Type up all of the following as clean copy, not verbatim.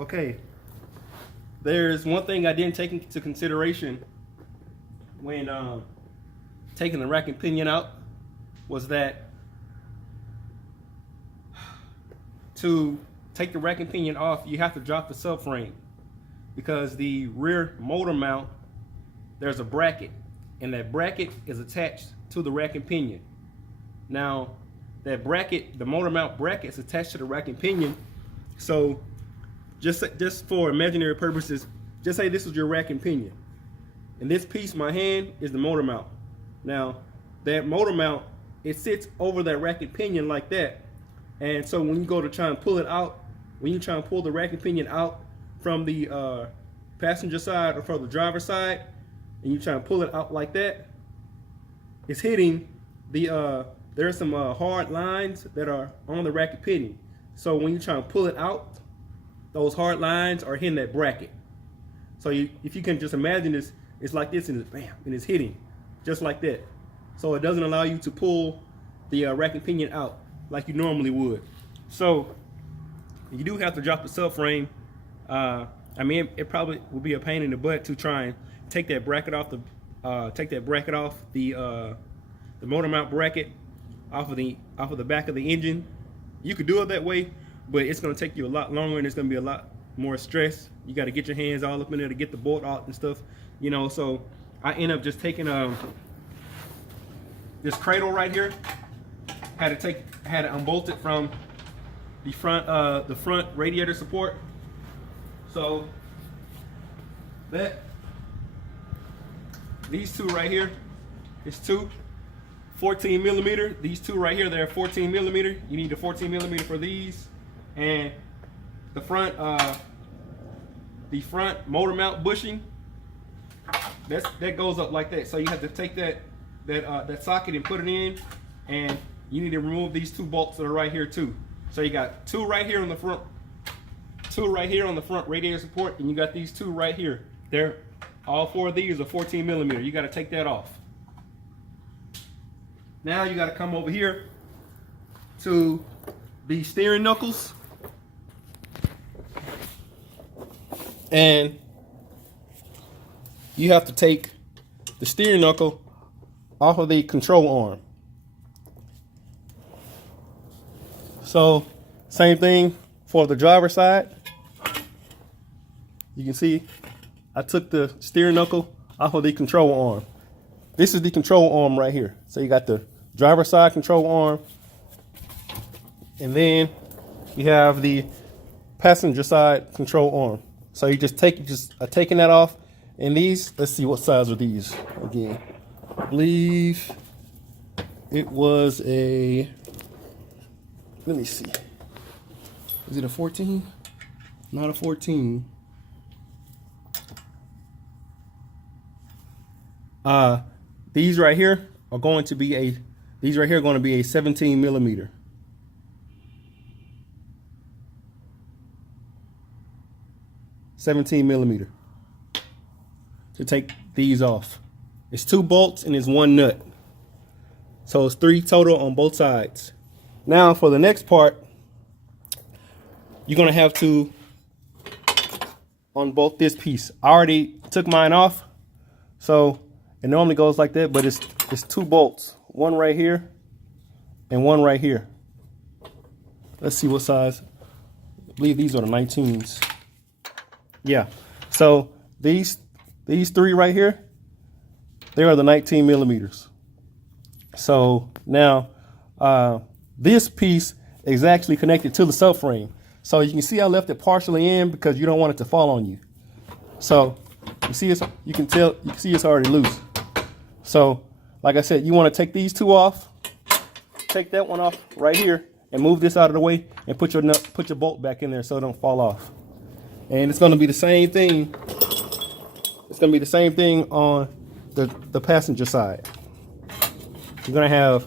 Okay, there's one thing I didn't take into consideration when taking the rack and pinion out, was that to take the rack and pinion off, you have to drop the subframe, because the rear motor mount, there's a bracket, and that bracket is attached to the rack and pinion. Now, that bracket, the motor mount bracket, is attached to the rack and pinion. So just for imaginary purposes, just say this is your rack and pinion, and this piece, my hand, is the motor mount. Now, that motor mount, it sits over that rack and pinion like that. And so when you go to try and pull it out, when you try and pull the rack and pinion out from the passenger side or from the driver's side, and you try and pull it out like that, it's hitting the, there are some hard lines that are on the rack and pinion. So when you try and pull it out, those hard lines are hitting that bracket. So if you can just imagine this, it's like this, and it's bam, and it's hitting just like that. So it doesn't allow you to pull the rack and pinion out like you normally would. So you do have to drop the subframe. I mean, it probably will be a pain in the butt to try and take that bracket off the motor mount bracket off of the back of the engine. You could do it that way, but it's going to take you a lot longer, and it's going to be a lot more stress. You got to get your hands all up in there to get the bolt out and stuff, you know. So I end up just taking this cradle right here. Had to unbolt it from the front radiator support. So these two right here is 14 millimeter. These two right here, they're 14 millimeter. You need a 14 millimeter for these, and the front motor mount bushing, that goes up like that. So you have to take that socket and put it in, and you need to remove these two bolts that are right here too. So you got two right here on the front, two right here on the front radiator support, and you got these two right here. They're all four of these are 14 millimeter. You got to take that off. Now you got to come over here to the steering knuckles, and you have to take the steering knuckle off of the control arm. So same thing for the driver's side. You can see I took the steering knuckle off of the control arm. This is the control arm right here. So you got the driver's side control arm, and then you have the passenger side control arm. So you just taking that off. And these, let's see, what size are these again? I believe it was a, let me see. Is it a 14? Not a 14. These right here are going to be a 17 millimeter. To take these off. It's 2 bolts and it's 1 nut. So it's 3 total on both sides. Now for the next part, you're gonna have to unbolt this piece. I already took mine off, so it normally goes like that, but it's 2 bolts, one right here and one right here. Let's see what size. I believe these are the 19s. Yeah. So these 3 right here, they are the 19 millimeters. So now this piece is actually connected to the subframe. So you can see I left it partially in because you don't want it to fall on you. So you see you can see it's already loose. So like I said, you want to take these 2 off, take that one off right here, and move this out of the way, and put your bolt back in there so it don't fall off. And it's going to be the same thing. It's going to be the same thing on the passenger side. You're going to have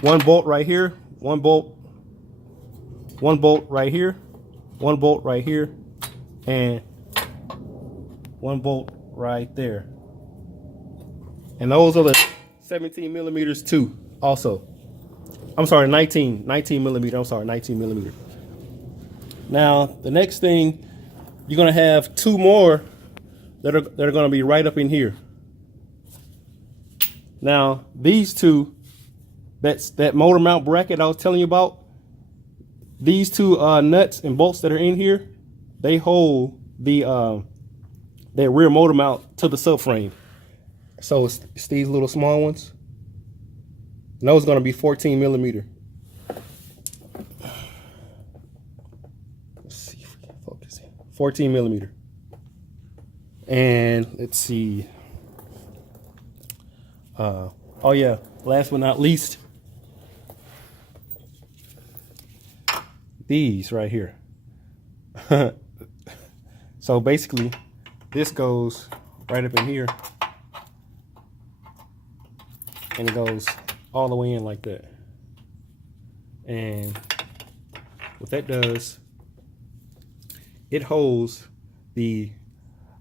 1 bolt right here, 1 bolt right here, 1 bolt right here, and 1 bolt right there. And those are the 17 millimeters too, also. I'm sorry, 19 millimeter. I'm sorry, 19 millimeter. Now, the next thing, you're gonna have two more that are gonna be right up in here. Now, these two, that motor mount bracket I was telling you about, these two nuts and bolts that are in here, they hold the that rear motor mount to the subframe. So it's these little small ones. And those are gonna be 14 millimeter. Let's see if we can focus. 14 millimeter. And let's see. Oh yeah, last but not least, these right here. So basically, this goes right up in here, and it goes all the way in like that. And what that does, it holds the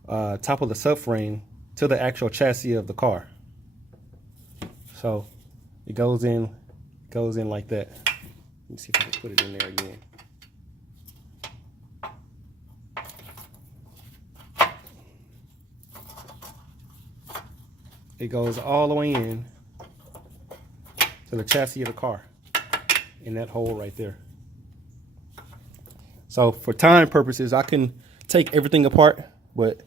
top of the subframe to the actual chassis of the car. So it goes in like that. Let me see if I can put it in there again. It goes all the way in to the chassis of the car in that hole right there. So for time purposes, I can take everything apart, but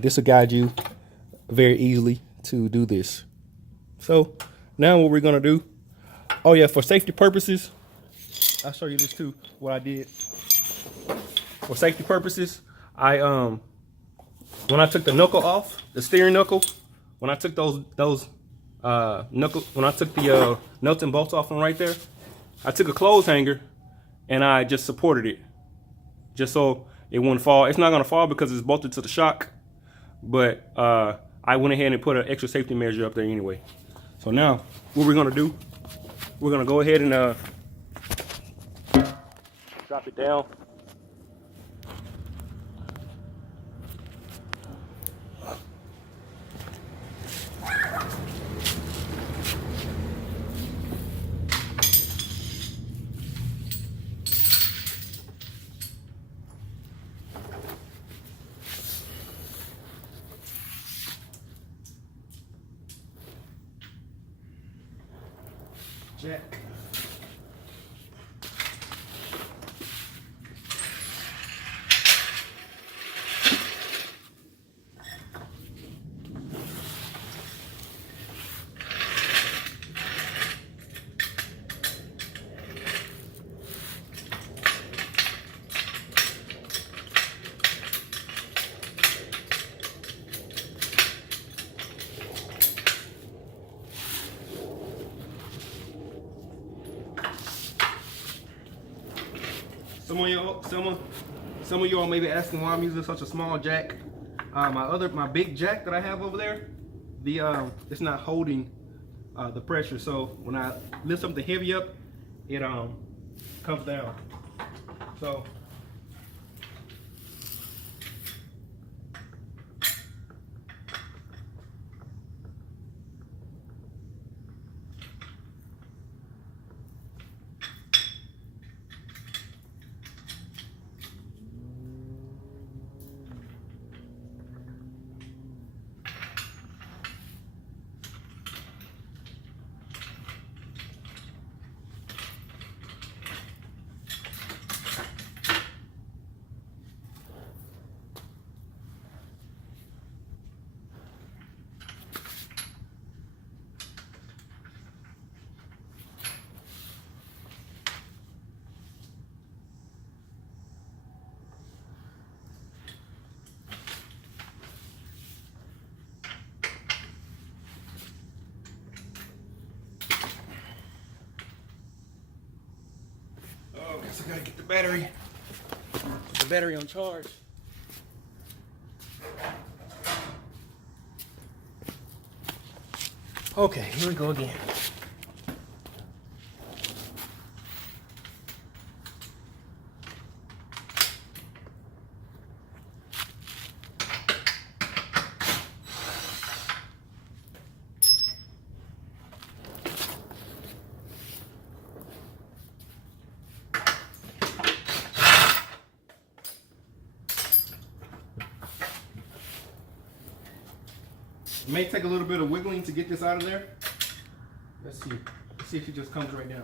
this will guide you very easily to do this. So now what we're gonna do, oh yeah, for safety purposes, I'll show you this too, what I did. For safety purposes, when I took the knuckle off, the steering knuckle, when I took those knuckle, when I took the nuts and bolts off from right there, I took a clothes hanger and I just supported it, just so it wouldn't fall. It's not gonna fall because it's bolted to the shock, but I went ahead and put an extra safety measure up there anyway. So now, what we're gonna do, we're gonna go ahead and drop it down. Jack. Some of y'all may be asking why I'm using such a small jack. My big jack that I have over there, it's not holding the pressure. So when I lift something heavy up, it comes down. So guess I gotta get the battery on charge. Okay, here we go again. It may take a little bit of wiggling to get this out of there. Let's see. Let's see if it just comes right down.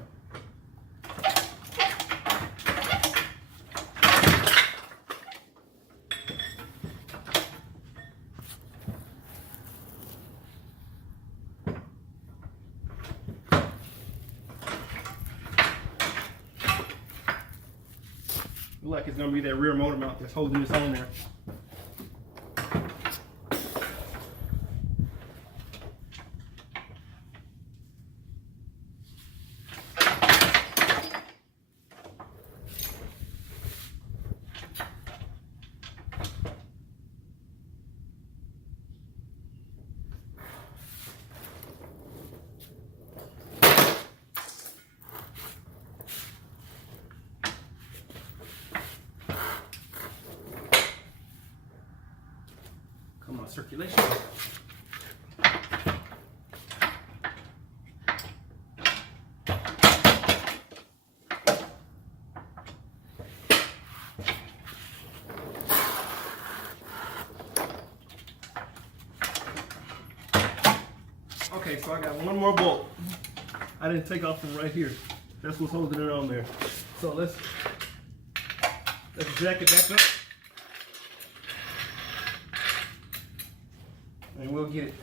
Look like it's gonna be that rear motor mount that's holding this on there. Come on, circulation. Okay, so I got one more bolt. I didn't take off from right here. That's what's holding it on there. So let's jack it back up. And we'll get it.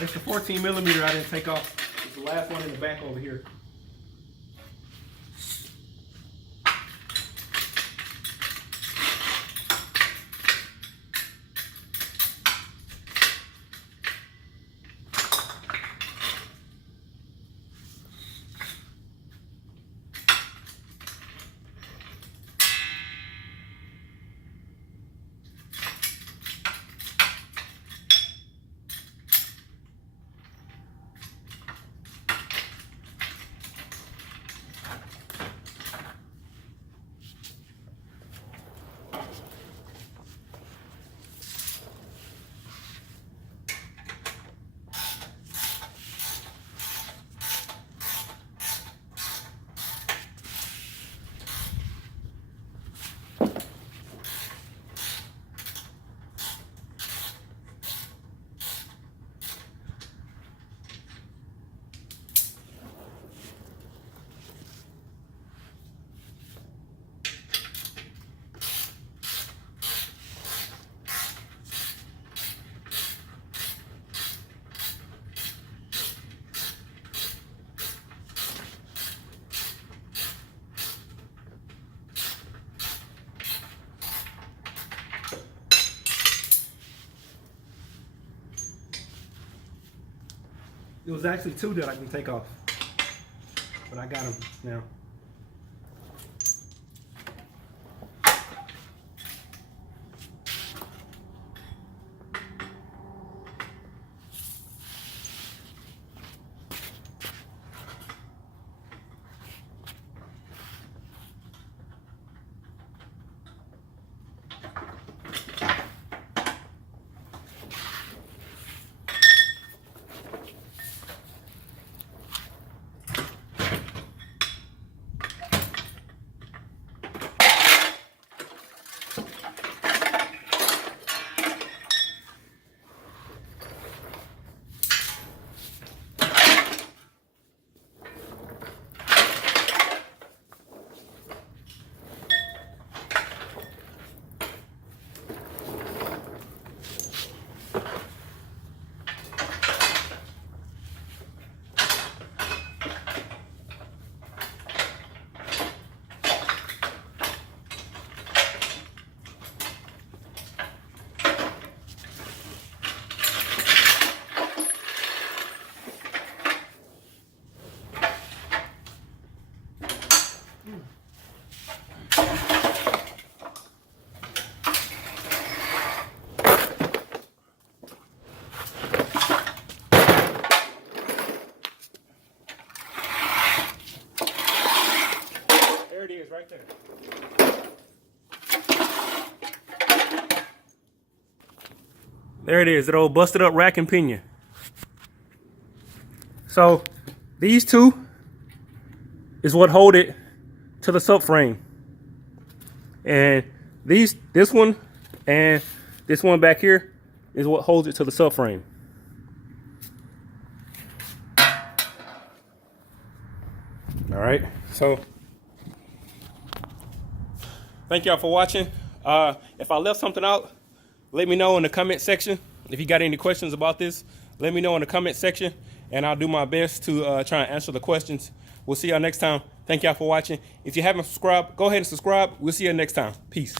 It's the 14 millimeter I didn't take off. It's the last one in the back over here. It was actually two that I can take off, but I got them now. There it is, that old busted up rack and pinion. So these two is what hold it to the subframe. And this one and this one back here is what holds it to the subframe. All right, so thank y'all for watching. If I left something out, let me know in the comment section. If you got any questions about this, let me know in the comment section, and I'll do my best to try and answer the questions. We'll see y'all next time. Thank y'all for watching. If you haven't subscribed, go ahead and subscribe. We'll see you next time. Peace.